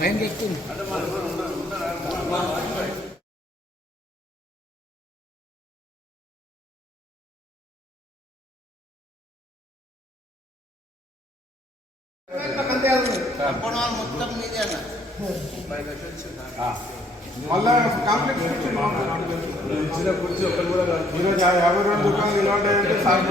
ఆయన ఎక్కువ మొత్తం మీదే అన్న మళ్ళా కాంప్లెక్స్ ఇచ్చిన కుర్చీ ఒకరు కూడా. ఈరోజు యాభై రెండు దుకాణాలు నిలబడ్డాయంటే సార్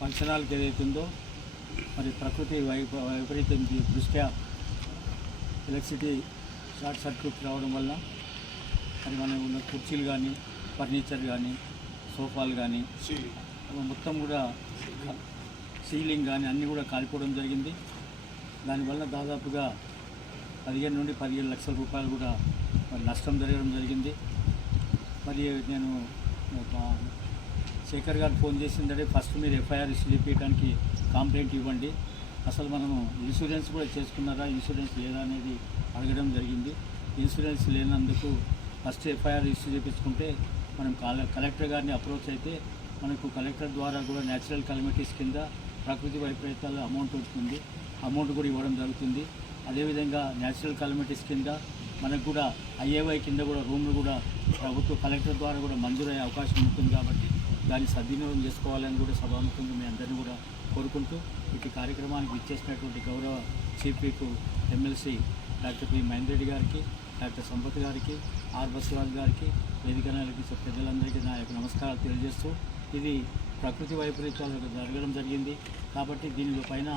పంచనాలకు ఏదైతుందో మరి ప్రకృతి వైప వైపరీత్యం దృష్ట్యా ఎలక్ట్రిసిటీ షార్ట్ సర్క్యూట్ రావడం వల్ల మరి మనం ఉన్న కుర్చీలు కానీ ఫర్నిచర్ కానీ సోఫాలు కానీ మొత్తం కూడా సీలింగ్ కానీ అన్నీ కూడా కాలిపోవడం జరిగింది. దానివల్ల దాదాపుగా పదిహేను నుండి పదిహేను లక్షల రూపాయలు కూడా మరి నష్టం జరగడం జరిగింది. మరి నేను ఒక శేఖర్ గారు ఫోన్ చేసిందంటే ఫస్ట్ మీరు ఎఫ్ఐఆర్ స్లిప్ చేయడానికి కంప్లైంట్ ఇవ్వండి. అసలు మనము ఇన్సూరెన్స్ కూడా చేసుకున్నారా ఇన్సూరెన్స్ లేదా అనేది అడగడం జరిగింది. ఇన్సూరెన్స్ లేనందుకు ఫస్ట్ ఎఫ్ఐఆర్ ఇష్యూ చేయించుకుంటే మనం కలెక్టర్ గారిని అప్రోచ్ అయితే మనకు కలెక్టర్ ద్వారా కూడా న్యాచురల్ కలమిటీస్ కింద ప్రకృతి వైపరీత్యాల అమౌంట్ ఉంటుంది అమౌంట్ కూడా ఇవ్వడం జరుగుతుంది. అదేవిధంగా న్యాచురల్ కలమిటీస్ కింద మనకు కూడా ఐఏవై కింద కూడా రూమ్లు కూడా ప్రభుత్వ కలెక్టర్ ద్వారా కూడా మంజూరయ్యే అవకాశం ఉంటుంది కాబట్టి దాన్ని సద్వినియోగం చేసుకోవాలని కూడా సభాముఖంగా మీ అందరినీ కూడా కోరుకుంటూ ఇటు కార్యక్రమానికి ఇచ్చేసినటువంటి గౌరవ chief MLC doctor P Mahender Reddy గారికి డాక్టర్ సంపత్ గారికి ఆర్ బస్వరాజు గారికి వేదిక నాయకులకి ప్రజలందరికీ నా యొక్క నమస్కారాలు తెలియజేస్తూ ఇది ప్రకృతి వైపరీత్యాలు జరగడం జరిగింది. కాబట్టి దీని పైన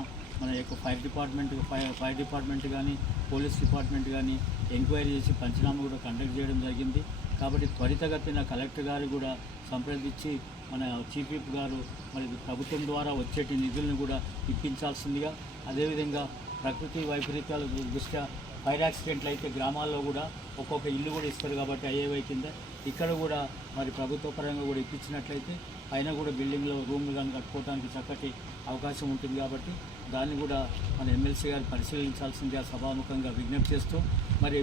మన యొక్క fire department fire fire department కానీ పోలీస్ డిపార్ట్మెంట్ కానీ ఎంక్వైరీ చేసి పంచనామా కూడా కండక్ట్ చేయడం జరిగింది. కాబట్టి త్వరితగతిన కలెక్టర్ గారు కూడా సంప్రదించి మన చీఫ్ విప్ గారు మరి ప్రభుత్వం ద్వారా వచ్చేటి నిధులను కూడా ఇప్పించాల్సిందిగా. అదేవిధంగా ప్రకృతి వైపరీత్యాల దృష్ట్యా ఫైర్ యాక్సిడెంట్లు అయితే గ్రామాల్లో కూడా ఒక్కొక్క ఇల్లు కూడా ఇస్తారు కాబట్టి అయ్యేవై కింద. ఇక్కడ కూడా మరి ప్రభుత్వ పరంగా కూడా ఇప్పించినట్లయితే పైన కూడా బిల్డింగ్లో రూమ్లు కానీ కట్టుకోవడానికి చక్కటి అవకాశం ఉంటుంది కాబట్టి దాన్ని కూడా మన ఎమ్మెల్సీ గారు పరిశీలించాల్సిందిగా సభాముఖంగా విజ్ఞప్తి చేస్తూ మరి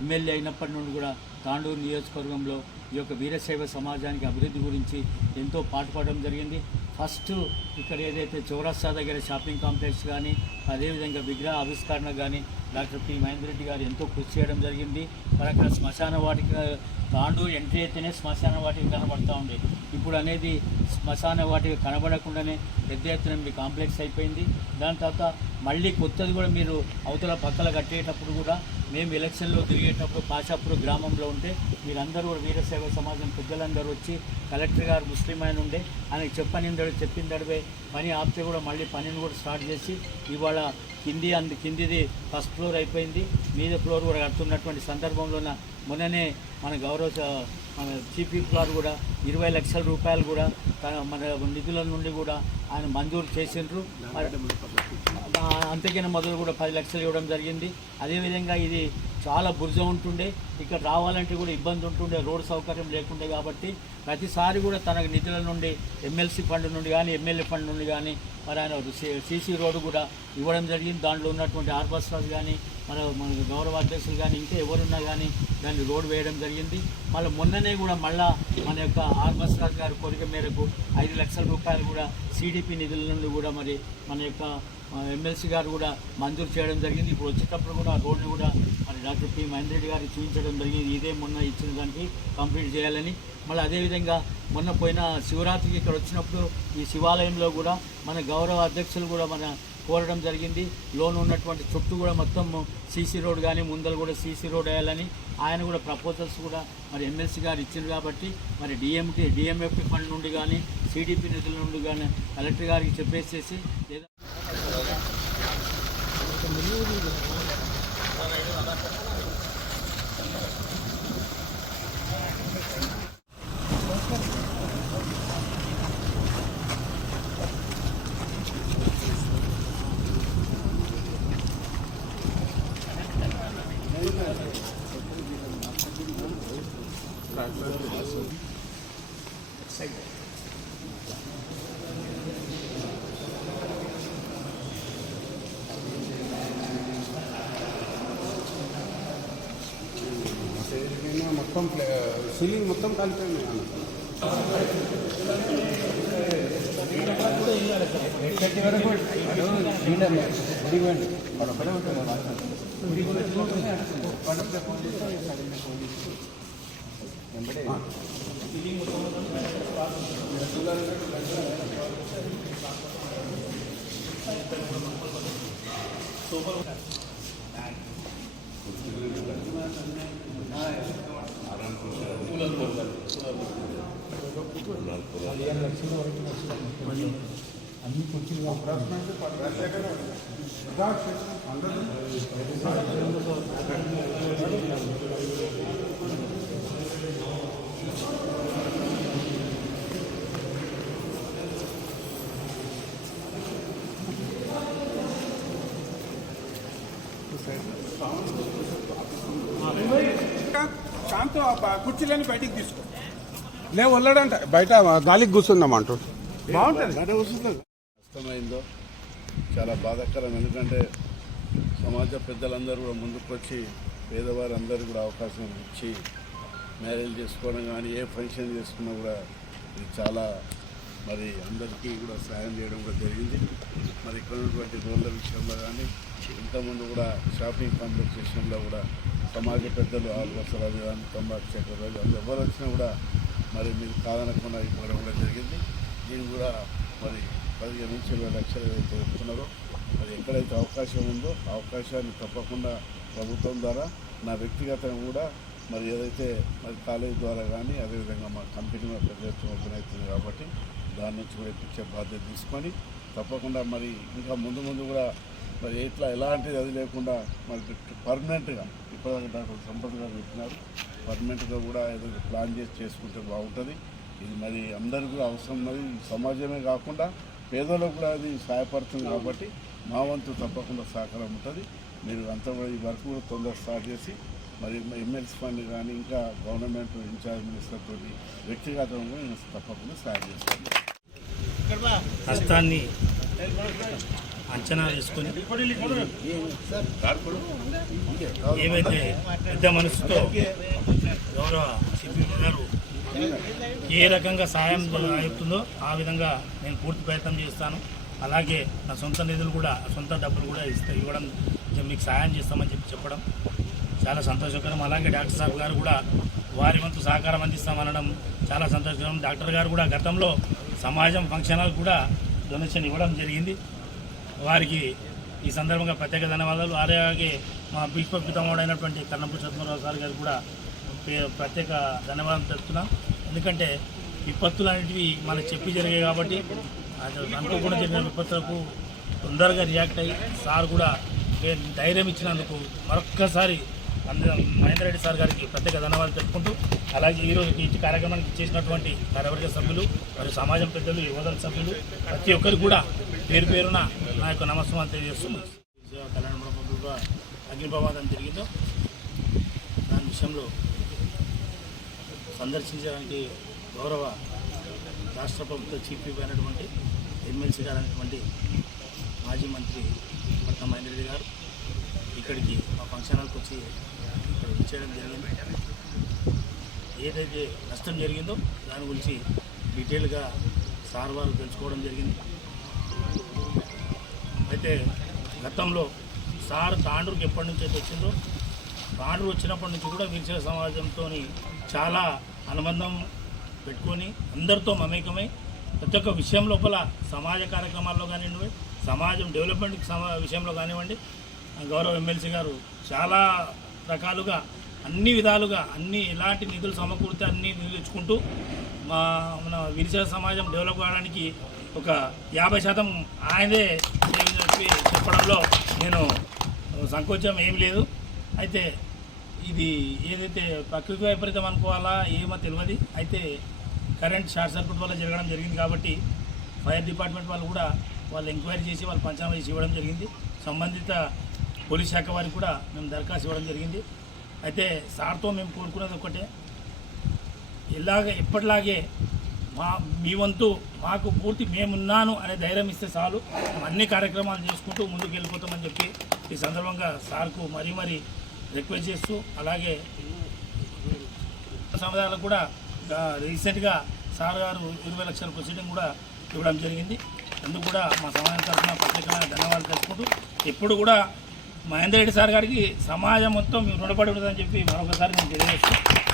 ఎమ్మెల్యే అయినప్పటి నుండి కూడా తాండూరు నియోజకవర్గంలో ఈ యొక్క వీరశైవ సమాజానికి అభివృద్ధి గురించి ఎంతో పాటుపడడం జరిగింది. ఫస్ట్ ఇక్కడ ఏదైతే చౌరస్తా దగ్గర షాపింగ్ కాంప్లెక్స్ కానీ అదేవిధంగా విగ్రహ ఆవిష్కరణ కానీ డాక్టర్ పి మహేందర్ రెడ్డి గారు ఎంతో కృషి చేయడం జరిగింది. మరి అక్కడ శ్మశాన వాటిక తాండూరు ఎంట్రీ అయితేనే శ్మశాన వాటికి కనబడతా ఉండే ఇప్పుడు అనేది శ్మశాన వాటికి కనబడకుండానే పెద్ద ఎత్తున మీ కాంప్లెక్స్ అయిపోయింది. దాని తర్వాత మళ్ళీ కొత్తది కూడా మీరు అవతల పక్కల కట్టేటప్పుడు కూడా మేము ఎలక్షన్లో తిరిగేటప్పుడు పాషాపూర్ గ్రామంలో ఉంటే మీరందరూ కూడా వీరసేవ సమాజం పెద్దలందరూ వచ్చి కలెక్టర్ గారు ముస్లిం ఆయన ఉండే ఆయనకి చెప్పనిందడు చెప్పిందడివే పని ఆపితే కూడా మళ్ళీ పనిని కూడా స్టార్ట్ చేసి ఇవాళ కింది అందు కిందిది ఫస్ట్ ఫ్లోర్ అయిపోయింది. మీద ఫ్లోర్ కూడా కడుతున్నటువంటి సందర్భంలోన మొన్ననే మన గౌరవ మన చీఫ్ ఫ్లోర్ కూడా ఇరవై లక్షల రూపాయలు కూడా మన నిధుల నుండి కూడా ఆయన మంజూరు చేసిండ్రు. అంతకైనా మొదలు కూడా పది లక్షలు ఇవ్వడం జరిగింది. అదేవిధంగా ఇది చాలా బురజ ఉంటుండే. ఇక్కడ రావాలంటే కూడా ఇబ్బంది ఉంటుండే రోడ్ సౌకర్యం లేకుండే కాబట్టి ప్రతిసారి కూడా తన నిధుల నుండి ఎమ్మెల్సీ ఫండ్ నుండి కానీ ఎమ్మెల్యే ఫండ్ నుండి కానీ మరి ఆయన సీసీ రోడ్డు కూడా ఇవ్వడం జరిగింది. దాంట్లో ఉన్నటువంటి ఆర్బస్ రాజు కానీ మన మన గౌరవ అధ్యక్షులు కానీ ఇంకా ఎవరున్నా కానీ దాన్ని రోడ్ వేయడం జరిగింది. మళ్ళీ మొన్ననే కూడా మళ్ళా మన యొక్క ఆర్ బస్రాజ్ గారి కోరిక మేరకు ఐదు లక్షల రూపాయలు కూడా సిడిపి నిధుల నుండి కూడా మరి మన యొక్క ఎమ్మెల్సీ గారు కూడా మంజూరు చేయడం జరిగింది. ఇప్పుడు వచ్చేటప్పుడు కూడా ఆ రోడ్డు కూడా మరి డాక్టర్ పి మహేందర్ రెడ్డి గారికి చూపించడం జరిగింది. ఇదే మొన్న ఇచ్చిన దానికి కంప్లీట్ చేయాలని. మళ్ళీ అదేవిధంగా మొన్న పోయిన శివరాత్రికి ఇక్కడ వచ్చినప్పుడు ఈ శివాలయంలో కూడా మన గౌరవ అధ్యక్షులు కూడా మన కోరడం జరిగింది. లోన్ ఉన్నటువంటి చుట్టూ కూడా మొత్తం సీసీ రోడ్ కానీ ముందర కూడా సీసీ రోడ్ వేయాలని ఆయన కూడా ప్రపోజల్స్ కూడా మరి ఎమ్మెల్సీ గారు ఇచ్చింది కాబట్టి మరి డిఎంకి డిఎంఎఫ్ ఫండ్ నుండి కానీ సిడిపి నిధుల నుండి కానీ కలెక్టర్ గారికి చెప్పేసేసి లేదా మొత్తం సీలింగ్ మొత్తం కాలిపోయింది. అన్న శాంతం ఆ కుర్చీలని బయటికి తీసుకో. లే వల్లడంట. బయట గాలికి కూర్చుందాం అంటూ. బాగుంటుంది. కష్టమైందో చాలా బాధాకరం. ఎందుకంటే సమాజ పెద్దలందరూ కూడా ముందుకు వచ్చి పేదవారందరూ కూడా అవకాశం ఇచ్చి మ్యారేజ్ చేసుకోవడం కానీ ఏ ఫంక్షన్ చేసుకున్నా కూడా ఇది చాలా మరి అందరికీ కూడా సాయం చేయడం కూడా జరిగింది. మరి ఇక్కడ ఉన్నటువంటి రోడ్ల విషయంలో కానీ ఇంతకుముందు కూడా షాపింగ్ కాంప్లెక్స్ విషయంలో కూడా సమాజ పెద్దలు ఆల్వసరాలు కానీ తొంబాకు చక్రరాజు వాళ్ళు ఎవరు వచ్చినా కూడా మరి మీరు కాదనకుండా ఇవ్వడం కూడా జరిగింది. దీన్ని కూడా మరి పదిహేను నుంచి ఇరవై లక్షలు ఏదైతే చెప్తున్నారో మరి ఎక్కడైతే అవకాశం ఉందో ఆ అవకాశాన్ని తప్పకుండా ప్రభుత్వం ద్వారా నా వ్యక్తిగతంగా కూడా మరి ఏదైతే మరి కాలేజ్ ద్వారా కానీ అదేవిధంగా మా కంపెనీ మా పెద్ద ఓపెన్ అవుతుంది కాబట్టి దాని నుంచి కూడా ఇప్పించే బాధ్యత తీసుకొని తప్పకుండా మరి ఇంకా ముందు ముందు కూడా మరి ఎట్లా ఎలాంటిది అది లేకుండా మరి పర్మనెంట్గా ఇప్పటిదాకా డాక్టర్ సంపత్ గారు చెప్పినారు పర్మనెంట్గా కూడా ఏదో ప్లాన్ చేసి చేసుకుంటే బాగుంటుంది. ఇది మరి అందరికీ కూడా అవసరం. మరి సమాజమే కాకుండా పేదలకు కూడా అది సహాయపడుతుంది కాబట్టి మా వంతు తప్పకుండా సహకారం ఉంటుంది. మీరు అంతా కూడా ఈ వర్క్ కూడా తొందరగా స్టార్ట్ చేసి మరి ఎమ్మెల్సీ ఫండ్ కానీ ఇంకా గవర్నమెంట్ ఇన్ఛార్జ్ మినిస్టర్ తోటి వ్యక్తిగతంగా నేను తప్పకుండా సహాయం చేస్తాను. హస్తాన్ని అంచనా వేసుకొని ఏవైతే పెద్ద మనసుతో గౌరవ సిపి గారు ఏ రకంగా సాయం అవుతుందో ఆ విధంగా నేను పూర్తి ప్రయత్నం చేస్తాను. అలాగే నా సొంత నిధులు కూడా సొంత డబ్బులు కూడా ఇస్తా ఇవ్వడం మీకు సాయం చేస్తామని చెప్పి చెప్పడం చాలా సంతోషకరం. అలాగే డాక్టర్ సాబ్ గారు కూడా వారి వంతు సహకారం అందిస్తామనడం చాలా సంతోషకరం. డాక్టర్ గారు కూడా గతంలో సమాజం ఫంక్షన్ కూడా డొనేషన్ ఇవ్వడం జరిగింది. వారికి ఈ సందర్భంగా ప్రత్యేక ధన్యవాదాలు. అలాగే మా భీష్మ పితామహుడైనటువంటి కన్నపూర్ సత్యనారాయణ సార్ గారు కూడా పే- ప్రత్యేక ధన్యవాదాలు తెలుపుతున్నాం. ఎందుకంటే విపత్తులు అనేటివి మనకు చెప్పి జరిగాయి కాబట్టి అది అనుకోకుండా జరిగిన విపత్తులకు తొందరగా రియాక్ట్ అయ్యి సార్ కూడా ధైర్యం ఇచ్చినందుకు మరొక్కసారి అంద మహేందర్ రెడ్డి సార్ గారికి ప్రత్యేక ధన్యవాదాలు తెలుపుకుంటూ అలాగే ఈరోజు ఈ కార్యక్రమానికి చేసినటువంటి కార్యవర్గ సభ్యులు మరియు సమాజం పెద్దలు యువతల సభ్యులు ప్రతి ఒక్కరు కూడా పేరు పేరున నా యొక్క నమస్కారం తెలియజేస్తున్నాను కళ్యాణ మండపంలో అగ్ని ప్రమాదం జరిగిందో దాని విషయంలో సందర్శించడానికి గౌరవ రాష్ట్ర ప్రభుత్వ చీఫ్ అయినటువంటి ఎమ్మెల్సీ గారు అనేటువంటి మాజీ మంత్రి పట్నం మహేందర్ రెడ్డి గారు ఇక్కడికి మా ఫంక్షన్ హాల్కి వచ్చి ఇక్కడ ఇచ్చేయడం జరిగింది. ఏదైతే నష్టం జరిగిందో దాని గురించి డీటెయిల్గా సార్ వారు తెలుసుకోవడం జరిగింది. అయితే గతంలో సార్ తాండ్రుకి ఎప్పటి నుంచి అయితే వచ్చిందో తాండ్రు వచ్చినప్పటి నుంచి కూడా వీరశైవ సమాజంతో చాలా అనుబంధం పెట్టుకొని అందరితో మమేకమై ప్రతి ఒక్క విషయం లోపల సమాజ కార్యక్రమాల్లో కానివ్వండి సమాజం డెవలప్మెంట్ సమా విషయంలో కానివ్వండి గౌరవ ఎమ్మెల్సీ గారు చాలా రకాలుగా అన్ని విధాలుగా అన్ని ఎలాంటి నిధులు సమకూర్తే అన్ని నిధులు మా మన గిరిజన సమాజం డెవలప్ కావడానికి ఒక యాభై శాతం ఆయనే చెప్పి చెప్పడంలో నేను సంకోచం ఏం లేదు. అయితే ఇది ఏదైతే ప్రకృతి వైపరీతం అనుకోవాలా ఏమో తెలియదు అయితే కరెంట్ షార్ట్ సర్క్యూట్ వల్ల జరగడం జరిగింది కాబట్టి ఫైర్ డిపార్ట్మెంట్ వాళ్ళు కూడా వాళ్ళు ఎంక్వైరీ చేసి వాళ్ళు పంచనామా చేసి ఇవ్వడం జరిగింది. సంబంధిత పోలీస్ శాఖ వారికి కూడా మేము దరఖాస్తు ఇవ్వడం జరిగింది. అయితే సార్తో మేము కోరుకున్నది ఒకటే ఇలాగ ఎప్పటిలాగే మా మీ వంతు మాకు పూర్తి మేమున్నాను అనే ధైర్యం ఇస్తే చాలు. అన్ని కార్యక్రమాలు చేసుకుంటూ ముందుకు వెళ్ళిపోతామని చెప్పి ఈ సందర్భంగా సార్కు మరీ మరీ రిక్వెస్ట్ చేస్తూ అలాగే సముదాయాలకు కూడా రీసెంట్గా సార్ గారు ఇరవై లక్షల ప్రొసీడింగ్ కూడా ఇవ్వడం జరిగింది. అందుకు కూడా మా సమాజం తరఫున ప్రత్యేకమైన ధన్యవాదాలు తెలుసుకుంటూ ఎప్పుడు కూడా మహేందర్ రెడ్డి సార్ గారికి సమాజం మొత్తం రుణపడి ఉంటుందని చెప్పి మరొకసారి నేను తెలియజేస్తాను